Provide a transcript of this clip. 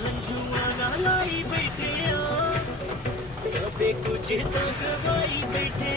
ਹੰਝੂਆਂ ਨਾਲ ਲਾਈ ਬੈਠੇ ਆ, ਸਭੇ ਕੁਝ ਤਾਂ ਗਵਾਈ ਬੈਠੇ